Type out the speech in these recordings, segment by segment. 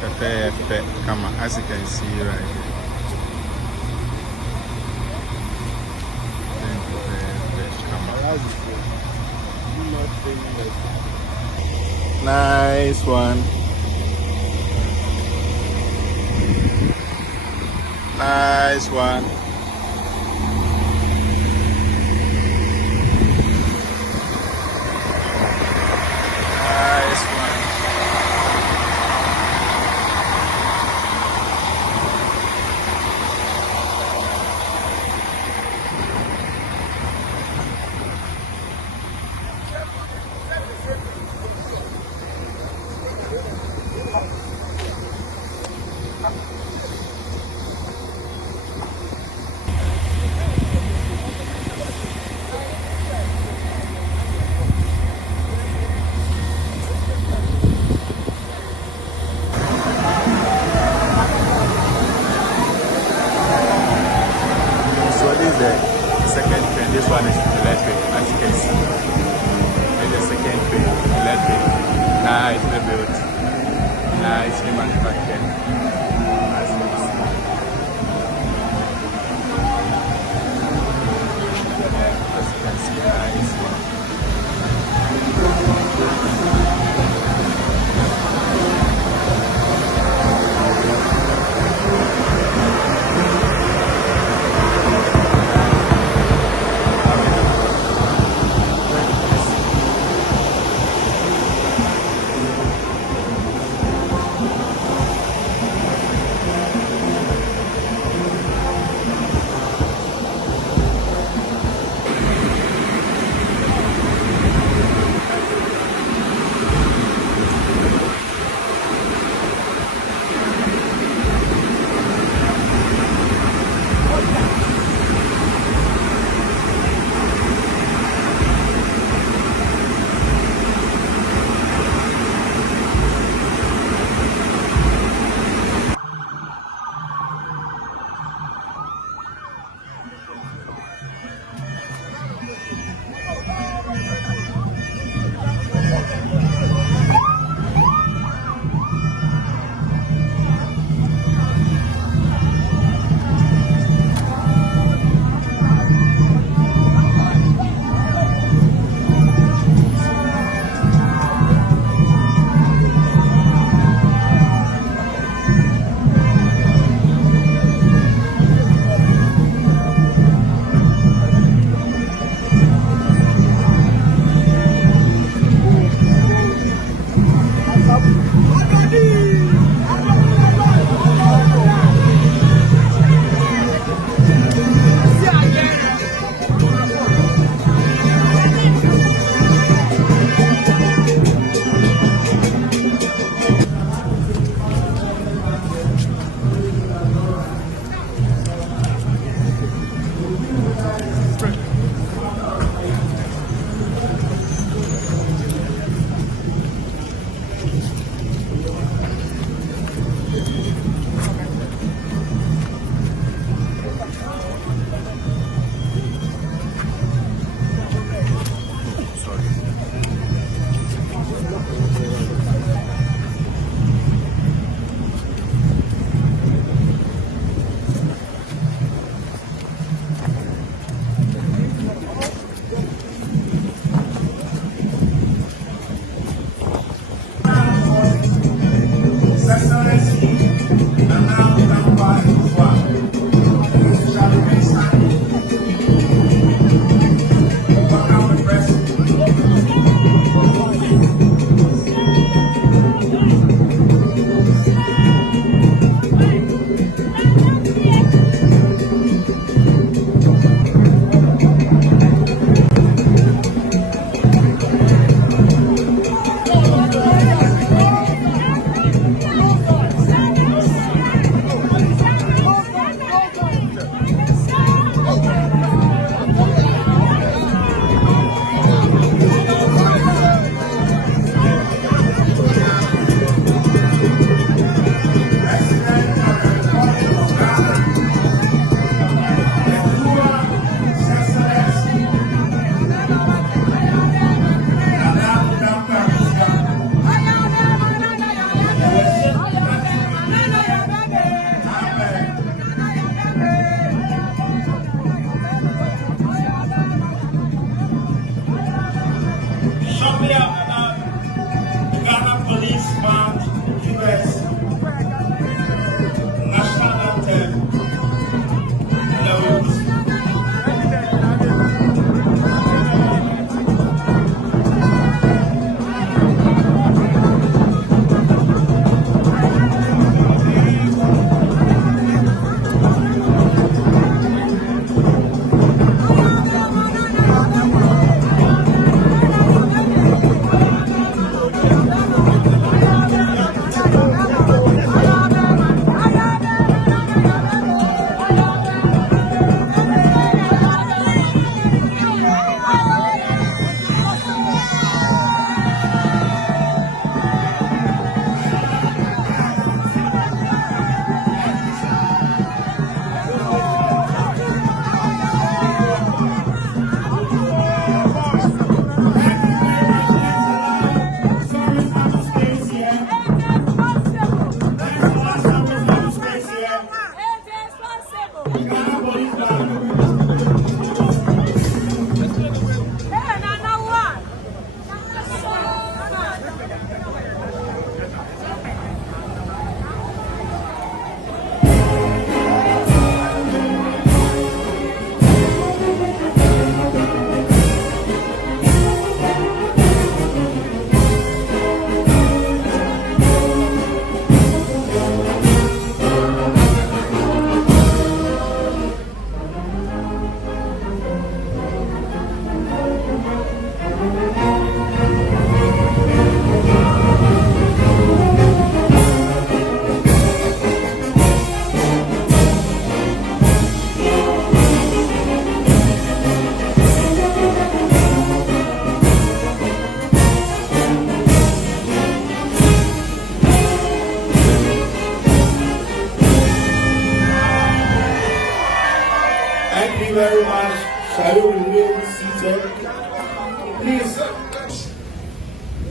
Come on, as you can see right here. Nice one. Nice one. Nice one. Second train, this one is electric, as you can see. And the second train, electric. Nicely built, nicely manufactured. As you can see. As you can see, nice one.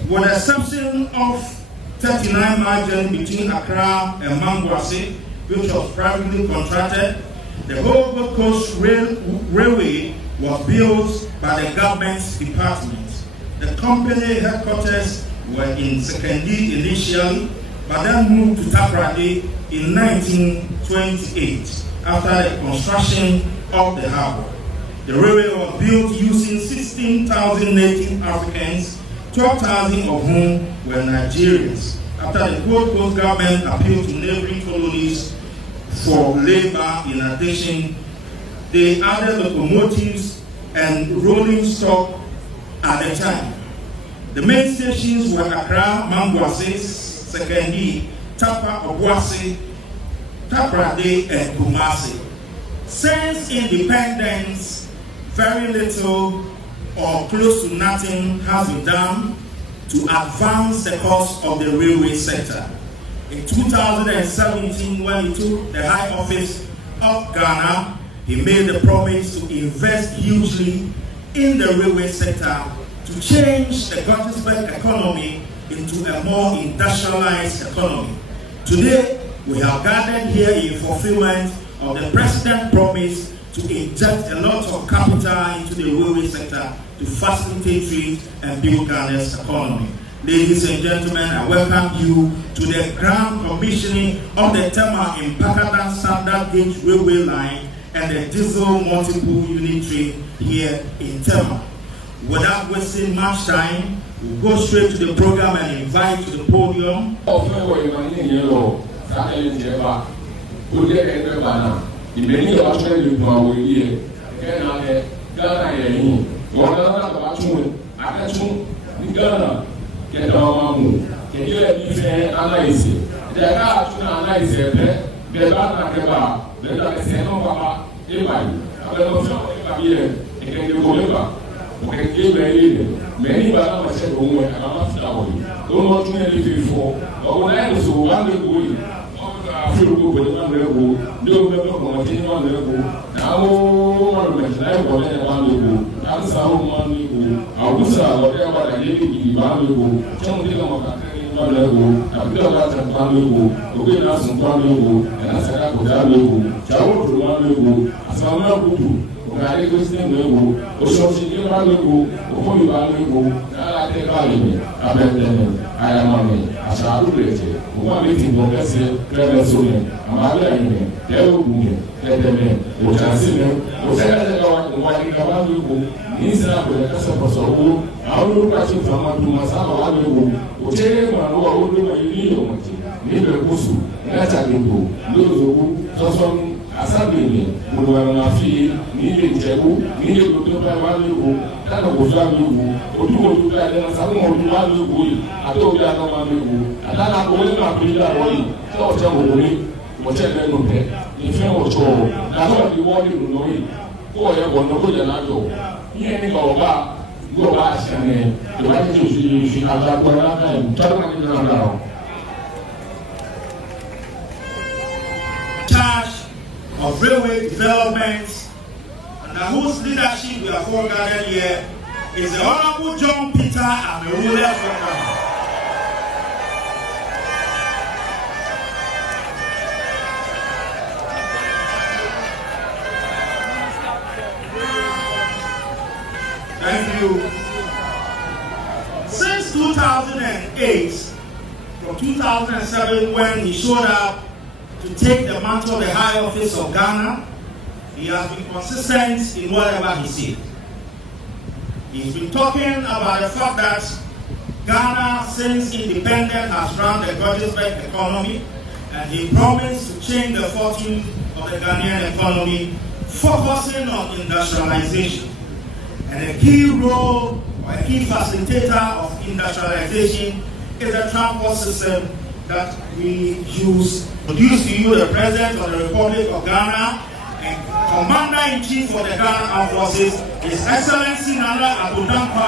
With the exception of 39 margin between Accra and Mangwasi, which was privately contracted, the whole Gold Coast Railway was built by the government's department. The company headquarters were in Sekendi initially, but then moved to Takoradi in 1928 after the construction of the harbour. The railway was built using 16,000 native Africans, 12,000 of whom were Nigerians. After the Gold Coast government appealed to neighboring colonies for labor, in addition, they added locomotives and rolling stock at the time. The main stations were Accra, Mangwasi, Sekendi, Tapa, Obuasi, Takoradi, and Kumasi. Since independence, very little or close to nothing has been done to advance the cost of the railway sector. In 2017, when he took the high office of Ghana, he made the promise to invest hugely in the railway sector to change the Johannesburg economy into a more industrialized economy. Today, we have gathered here in fulfillment of the President's promise to inject a lot of capital into the railway sector to facilitate trade and build Ghana's economy. Ladies and gentlemen, I welcome you to the grand commissioning of the Tema in Pakistan standard gauge railway line and the diesel multiple unit train here in Tema. Without wasting much time, we'll go straight to the program and invite to the podium. Of railway development, under whose leadership we are all gathered here, is the Honorable John Peter Amerule. Thank you. Since 2008, from 2007 when he showed up to take the mantle of the High Office of Ghana, he has been consistent in whatever he said. He's been talking about the fact that Ghana, since independence, has run the Johannesburg economy, and he promised to change the fortune of the Ghanaian economy, focusing on industrialization. And a key role, or a key facilitator of industrialization, is the transport system that we use. Introduce to you the President of the Republic of Ghana and Commander-in-Chief for the Ghana Armed Forces, His Excellency Nana Akufo.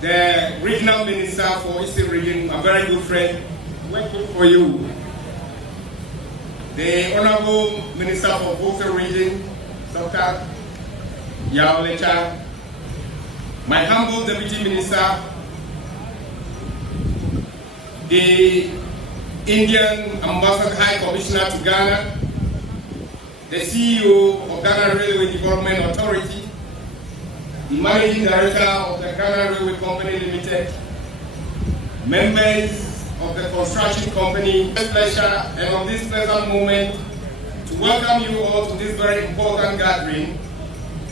The Regional Minister very good friend, working for you. The Honorable Minister for Coastal Region, Dr. Yao Lecha, my humble Deputy Minister, the Indian Ambassador High Commissioner to Ghana, the CEO of Ghana Railway Development Authority, the Managing Director of the Ghana Railway Company Limited, members of the construction company, it's a pleasure and on this pleasant moment to welcome you all to this very important gathering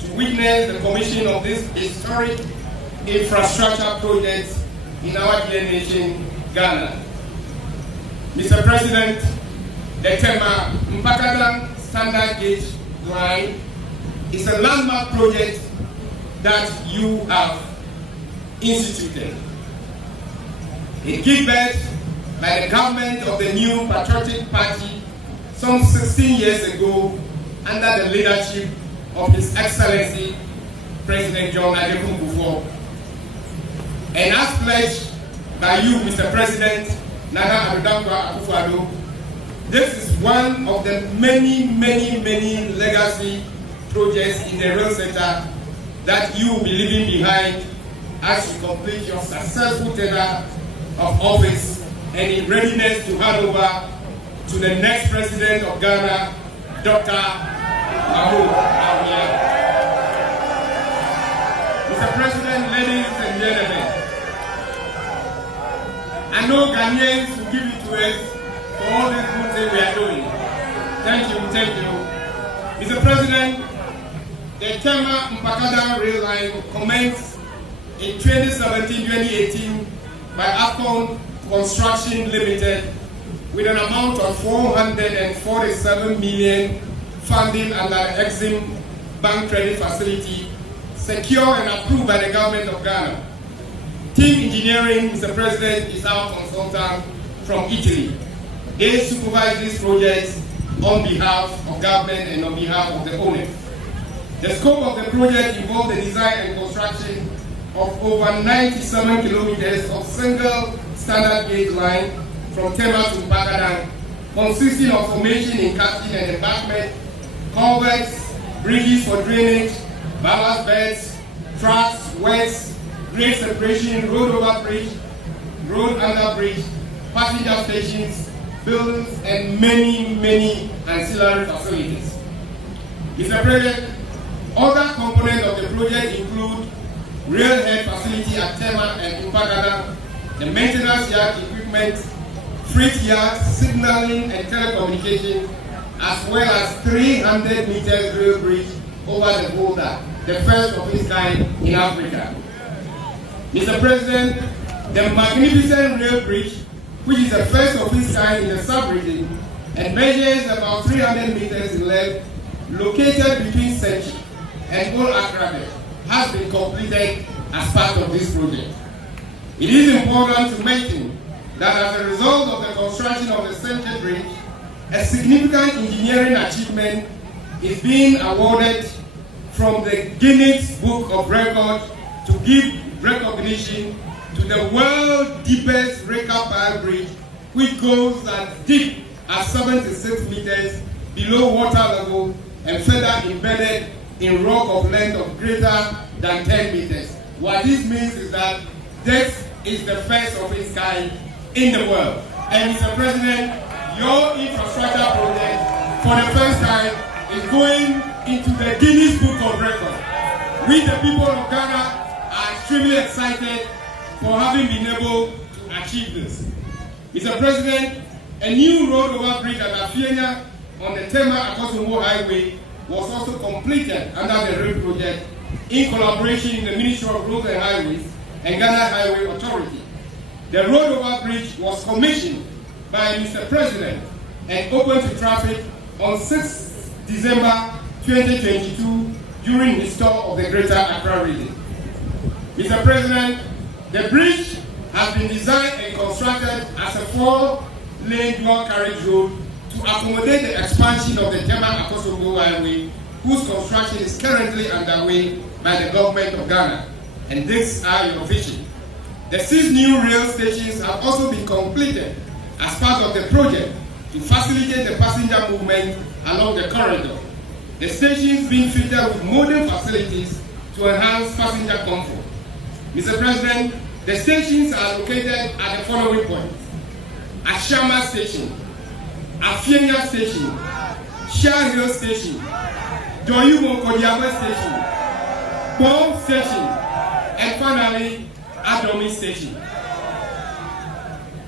to witness the commission of this historic infrastructure project in our dear nation, Ghana. Mr. President, the Tema Standard Gauge Line is a landmark project that you have instituted. It gave birth by the government of the new Patriotic Party some 16 years ago under the leadership of His Excellency President John Akufo. And as pledged by you, Mr. President, Akufo, this is one of the many legacy projects in the rail sector that you will be leaving behind as you complete your successful tenure of office and in readiness to hand over to the next President of Ghana, Dr. Harbour. Mr. President, ladies and gentlemen, I know Ghanaians will give it to us for all these good things we are doing. Thank you. Mr. President, the Tema rail line commenced in 2017-2018 by Akufo Construction Limited with an amount of 447 million funding under the Exim Bank Credit Facility secured and approved by the government of Ghana. Team Engineering, Mr. President, is our consultant from Italy. They supervise this project on behalf of government and on behalf of the owners. The scope of the project involved the design and construction of over 97 kilometers of single standard gauge line from Tema to Mpakadan, consisting of formation in casting and embankment, culverts, bridges for drainage, ballast beds, tracks, wets, grade separation, road over bridge, road under bridge, passenger stations, buildings, and many ancillary facilities. Mr. President, other components of the project include railhead facility at Tema and Mpakadan, the maintenance yard equipment, freight yard, signaling and telecommunication, as well as 300 meters rail bridge over the border, the first of its kind in Africa. Mr. President, the magnificent rail bridge, which is the first of its kind in the sub-region and measures about 300 meters in length, located between Senchi and Old Accra, has been completed as part of this project. It is important to mention that as a result of the construction of the Senchi Bridge, a significant engineering achievement is being awarded from the Guinness Book of Records to give recognition to the world's deepest rail pile bridge, which goes as deep as 76 meters below water level and further embedded in rock of length of greater than 10 meters. What this means is that this is the first of its kind in the world. And Mr. President, your infrastructure project for the first time is going into the Guinness Book of Records. We, the people of Ghana, are extremely excited for having been able to achieve this. Mr. President, a new road over bridge at Afienya on the Tema Akosombo Highway was also completed under the rail project in collaboration with the Ministry of Roads and Highways and Ghana Highway Authority. The road over bridge was commissioned by Mr. President and opened to traffic on 6 December 2022 during his tour of the Greater Accra region. Mr. President, the bridge has been designed and constructed as a 4-lane dual carriage road to accommodate the expansion of the Tema Akosombo Highway, whose construction is currently underway by the government of Ghana. And these are your vision. The 6 new rail stations have also been completed as part of the project to facilitate the passenger movement along the corridor. The stations being fitted with modern facilities to enhance passenger comfort. Mr. President, the stations are located at the following points: Ashama Station, Afienya Station, Shah Hill Station, Doyumo Kodiaba Station, Bomb Station, and finally, Addo Station.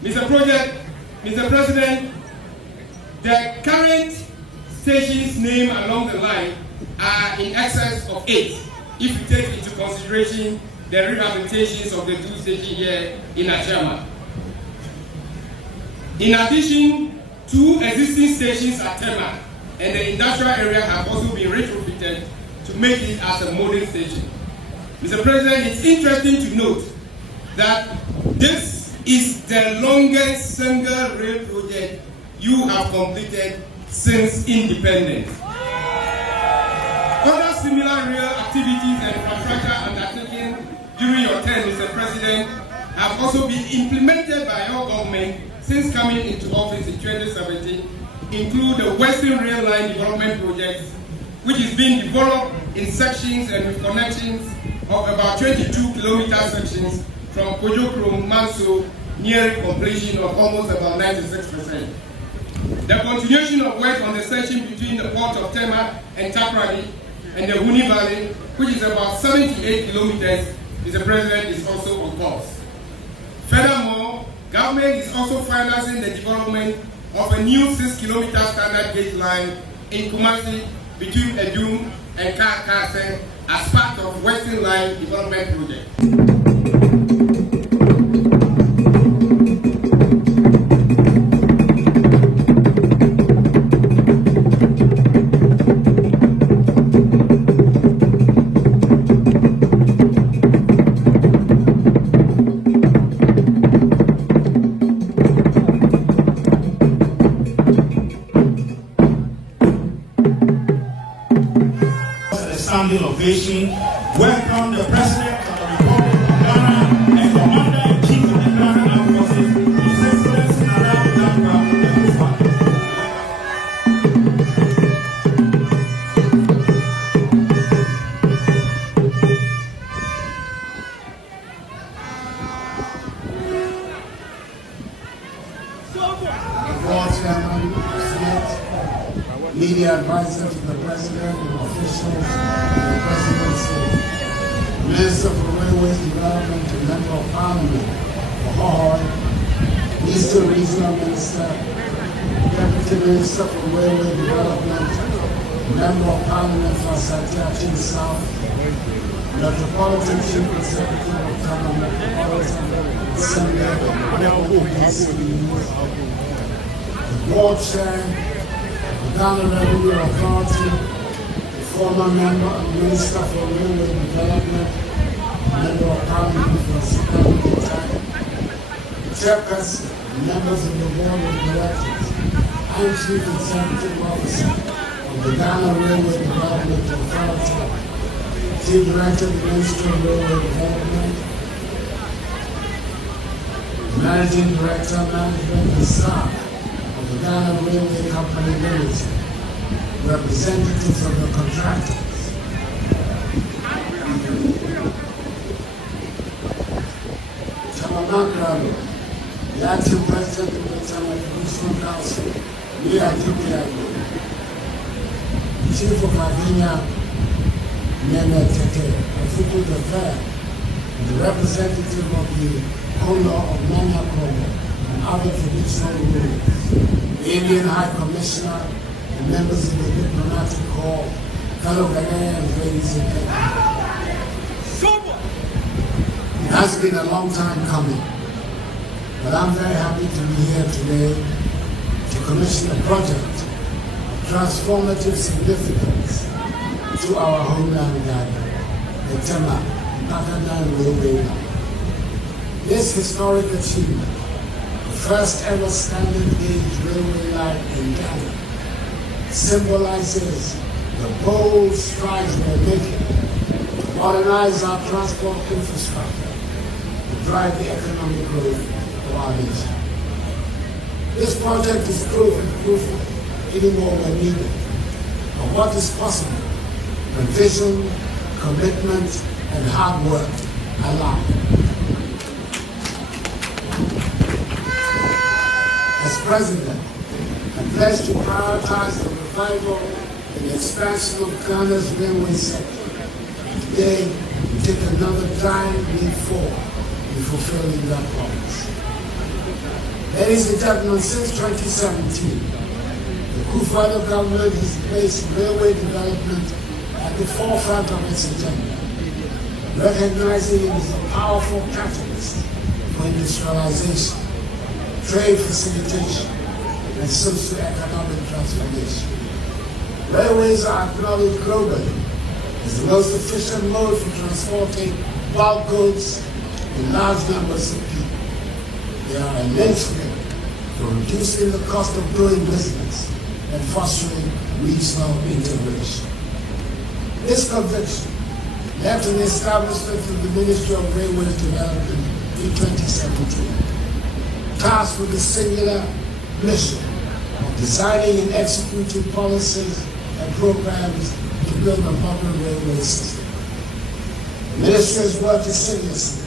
Mr. President, the current stations named along the line are in excess of 8, if you take into consideration the rehabilitations of the 2 stations here in Ashama. In addition, 2 existing stations at Tema and the industrial area have also been retrofitted to make it as a modern station. Mr. President, it's interesting to note that this is the longest single rail project you have completed since independence. Other similar rail activities and infrastructure undertaken during your term, Mr. President, have also been implemented by your government since coming into office in 2017, include the Western Rail Line Development Project, which is being developed in sections and with connections of about 22 kilometer sections from Kojokro Manso, nearing completion of almost about 96%. The continuation of work on the section between the port of Tema and Takrady and the Huni Valley, which is about 78 kilometers, Mr. President, is also on course. Furthermore, government is also financing the development of a new 6-kilometer standard gauge line in Kumasi between Edum and Kakase as part of Western Line Development Project. Ovation. Welcome the President of the Republic of Ghana and Commander-in-Chief of the Ghana Armed Forces, His Excellency Akufo. Board Chairman, Senate, Media Advisor to the President and officials. Minister for Railways Development and Member of Parliament for Harbour, Eastern Regional Minister, Deputy Minister for Railway Development, Member of Parliament for Saskatchewan South, Metropolitan Chief Executive of Tema Metropolitan Assembly, the Board Chair, the Ghana Revenue Authority, former member and Minister for Railway Development, Member of Parliament for Security Time, Chairperson, members of the Board of Directors, and Chief Executive Officer of the Ghana Railway Development Authority, Chief Director of the Ministry of Railway Development, Managing Director, Management and Staff of the Ghana Railway Company Limited, representatives of the contractors, Chamamangralo, the acting president of the Tema Provincial Council, Mia Dupiago, the chief of Avinya, Nene Tete, Afuku Defer, the representative of the Kono of Nanya Kono, and other traditional rulers, the Indian High Commissioner, and members of the diplomatic corps, fellow Ghanaians, ladies and gentlemen. It has been a long time coming, but I'm very happy to be here today to commission a project of transformative significance to our homeland Ghana, the Tema Railway Line. This historic achievement, the first ever standard gauge railway line in Ghana, symbolizes the bold strides we're making to modernize our transport infrastructure, to drive the economic growth of our nation. This project is crucial, even more when needed, of what is possible when vision, commitment, and hard work allow. As President, I pledge to prioritize the revival and expansion of Ghana's railway sector. Today, we take another giant leap forward in fulfilling that promise. Ladies and gentlemen, since 2017, the Akufo government has placed railway development at the forefront of its agenda, recognizing it as a powerful catalyst for industrialization, trade facilitation, and socio-economic transformation. Railways are acknowledged globally as the most efficient mode for transporting bulk goods in large numbers of people. They are a linchpin for reducing the cost of doing business and fostering regional integration. This conviction led to the establishment of the Ministry of Railways Development in 2017, tasked with the singular mission of designing and executing policies and programs to build a modern railway system. The Ministry has worked assiduously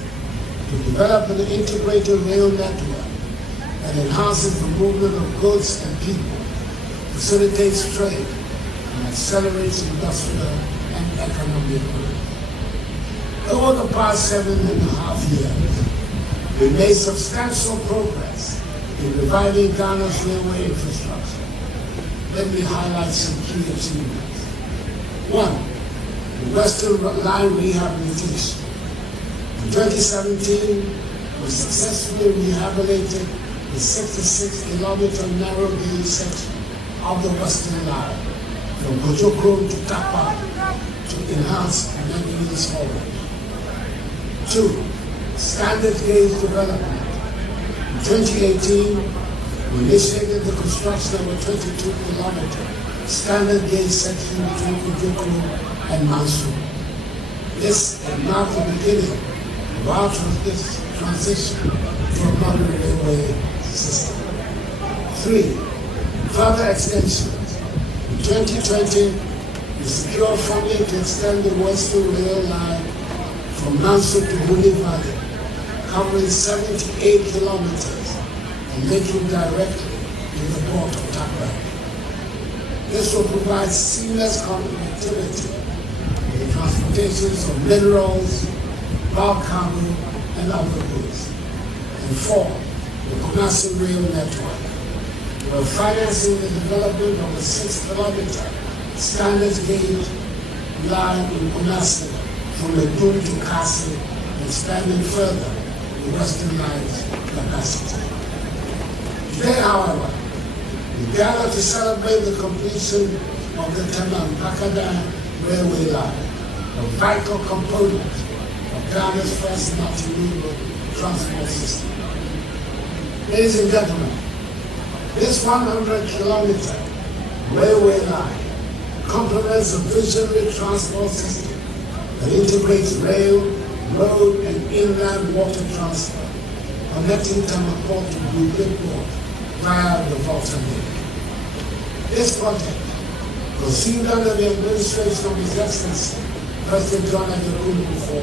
to develop an integrated rail network that enhances the movement of goods and people, facilitates trade, and accelerates industrial and economic growth. Over the past 7.5 years, we made substantial progress in reviving Ghana's railway infrastructure. Let me highlight some key achievements. 1, the Western Line rehabilitation. In 2017, we successfully rehabilitated the 66-kilometer narrow gauge section of the Western Line from Kojoko to Tapa to enhance amenities haulage. 2, standard gauge development. In 2018, we initiated the construction of a 22-kilometer standard gauge section between Kojoko and Mansour. This marked the beginning of our transition to a modern railway system. 3, further extensions. In 2020, we secured funding to extend the Western Rail Line from Mansour to Buni Valley, covering 78 kilometers and linking directly to the port of Tapa. This will provide seamless connectivity with the transportations of minerals, bulk cargo, and other goods. And 4, the Kumasi Rail Network. We're financing the development of a 6-kilometer standard gauge line in Kumasi from Legun to Kasi, expanding further the Western Line's capacity. Today, however, we gather to celebrate the completion of the Tema railway line, a vital component of Ghana's first multimodal transport system. Ladies and gentlemen, this 100-kilometer railway line complements a visionary transport system that integrates rail, road, and inland water transport, connecting Tema Port to Blue Port via the Volta Lake. This project, conceived under the administration of His Excellency President John Akufo,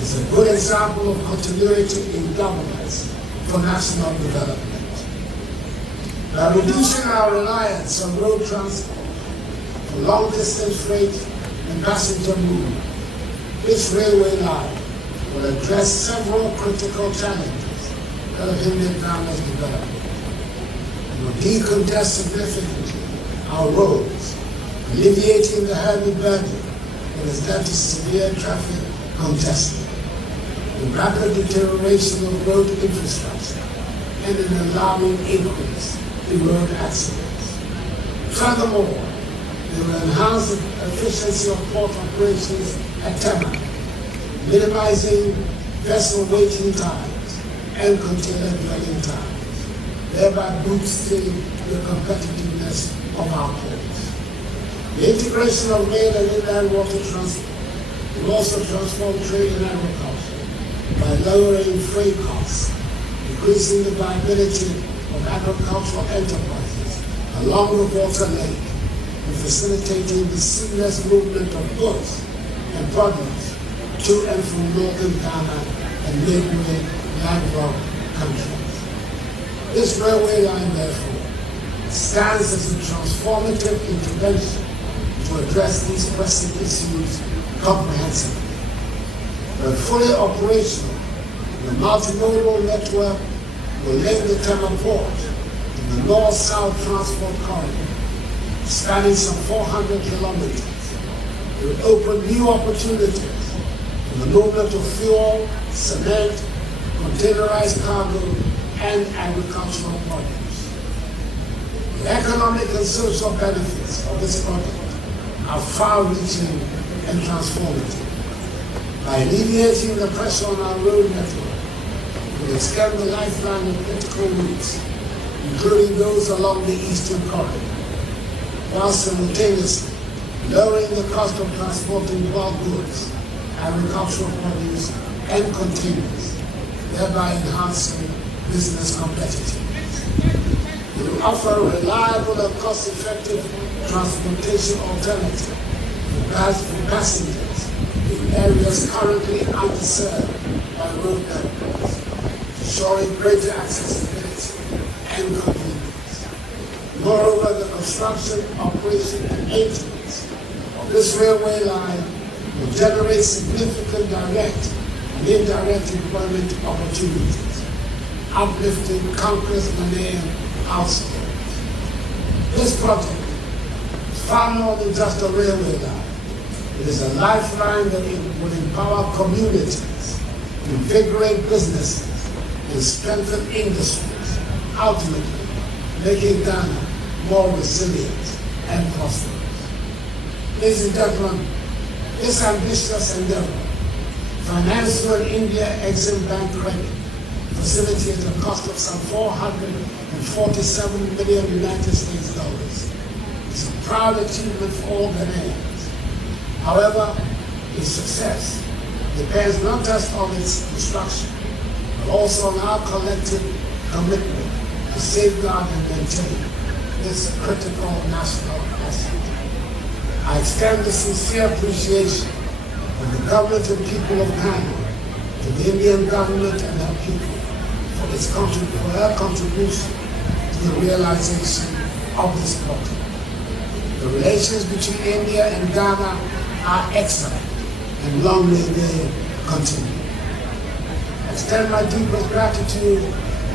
is a good example of continuity in governance for national development. By reducing our reliance on road transport for long-distance freight and passenger movement, this railway line will address several critical challenges that have hindered Ghana's development. It will decongest significantly our roads, alleviating the heavy burden that has led to severe traffic congestion, the rapid deterioration of road infrastructure, and an alarming increase in road accidents. Furthermore, it will enhance the efficiency of port operations at Tema, minimizing vessel waiting times and container dwelling times, thereby boosting the competitiveness of our ports. The integration of rail and inland water transport will also transform trade and agriculture by lowering freight costs, increasing the viability of agricultural enterprises along the water lake, and facilitating the seamless movement of goods and produce to and from northern Ghana and neighboring landlocked countries. This railway line, therefore, stands as a transformative intervention to address these pressing issues comprehensively. When fully operational, the multimodal network will link the Tema port in the north-south transport corridor, spanning some 400 kilometers. It will open new opportunities for the movement of fuel, cement, containerized cargo, and agricultural produce. The economic and social benefits of this project are far-reaching and transformative. By alleviating the pressure on our road network, we extend the lifeline of critical routes, including those along the eastern corridor, while simultaneously lowering the cost of transporting bulk goods, agricultural produce, and containers, thereby enhancing business competitiveness. It will offer a reliable and cost-effective transportation alternative for passengers in areas currently underserved by road networks, ensuring greater accessibility and convenience. Moreover, the construction, operation, and maintenance of this railway line will generate significant direct and indirect employment opportunities, uplifting countless Ghanaian households. This project is far more than just a railway line. It is a lifeline that will empower communities, invigorate businesses, and strengthen industries, ultimately making Ghana more resilient and prosperous. Ladies and gentlemen, this ambitious endeavor, financed through an India Exim Bank credit facility at a cost of some $447 million United States dollars, is a proud achievement for all Ghanaians. However, its success depends not just on its construction, but also on our collective commitment to safeguard and maintain this critical national asset. I extend a sincere appreciation of the government and people of Ghana to the Indian government and her people for their contribution to the realization of this project. The relations between India and Ghana are excellent, and long may they continue. I extend my deepest gratitude to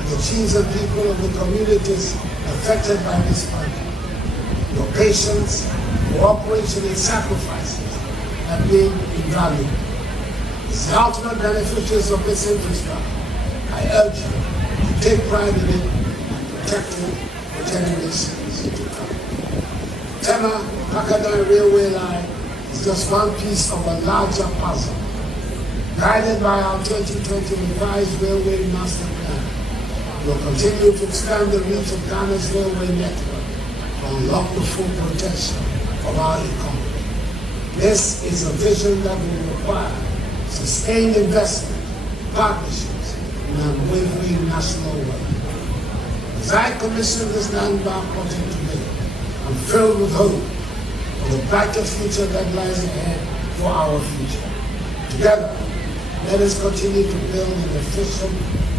the chiefs and people of the communities affected by this project. Your patience, cooperation, and sacrifices have been invaluable. As the ultimate beneficiaries of this infrastructure, I urge you to take pride in it and protect it for generations to come. Tema Pakadai Railway Line is just one piece of a larger puzzle. Guided by our 2020 revised railway master plan, we will continue to expand the reach of Ghana's railway network to unlock the full potential of our economy. This is a vision that will require sustained investment, partnerships, and unwavering national work. As I commission this landmark project today, I'm filled with hope for the brighter future that lies ahead for our future. Together, let us continue to build an efficient,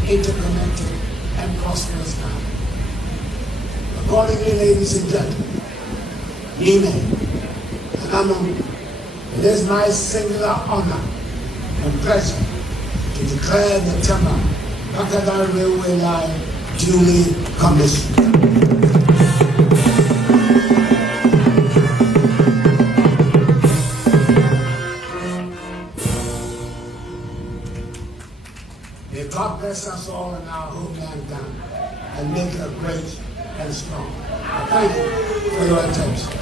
interconnected, and prosperous Ghana. Accordingly, ladies and gentlemen, it is my singular honor and pleasure to declare the Tema Pakadai Railway Line duly commissioned. May God bless us all in our homeland Ghana and make it great and strong. I thank you for your attention.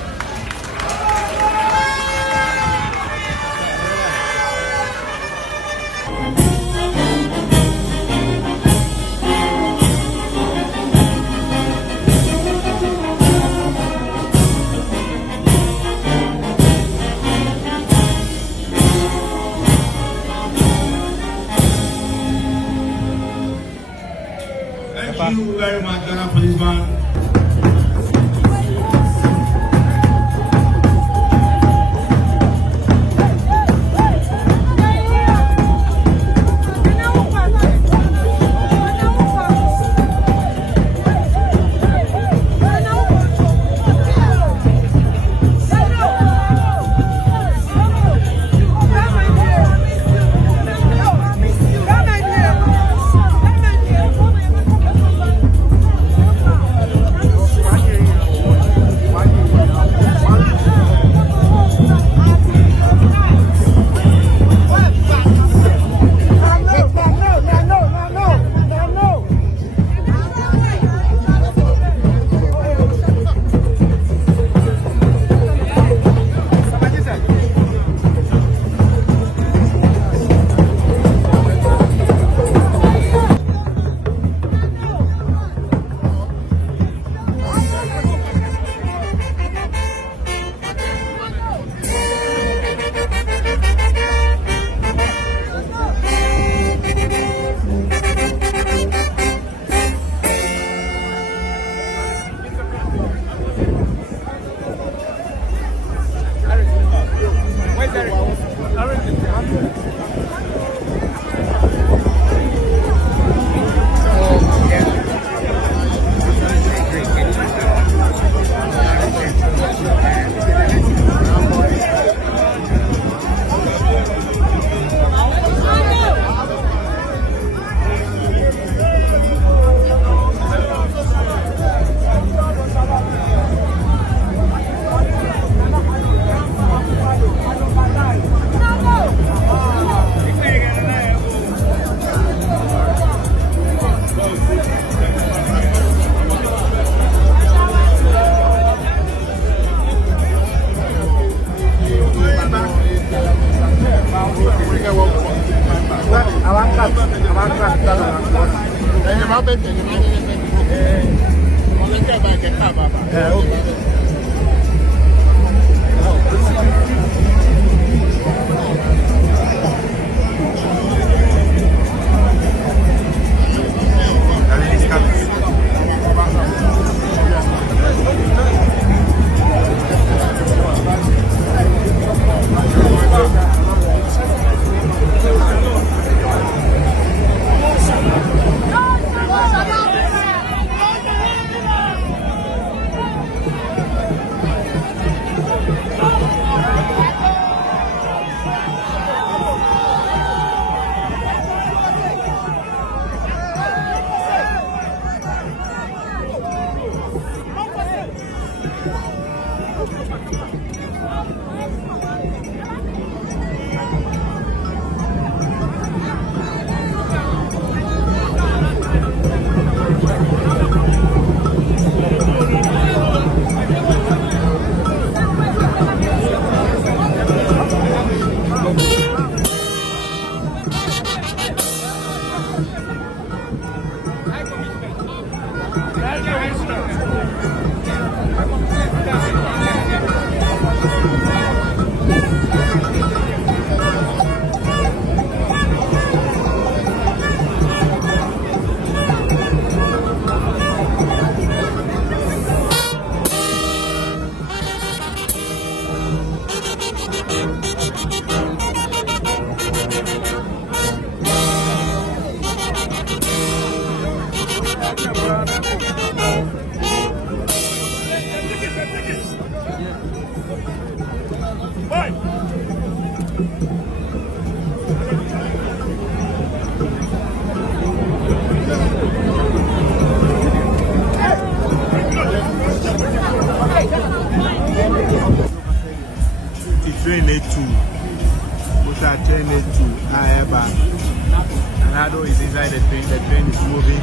Addo is inside the train is moving.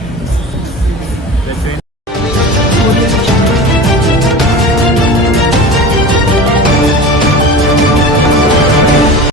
The train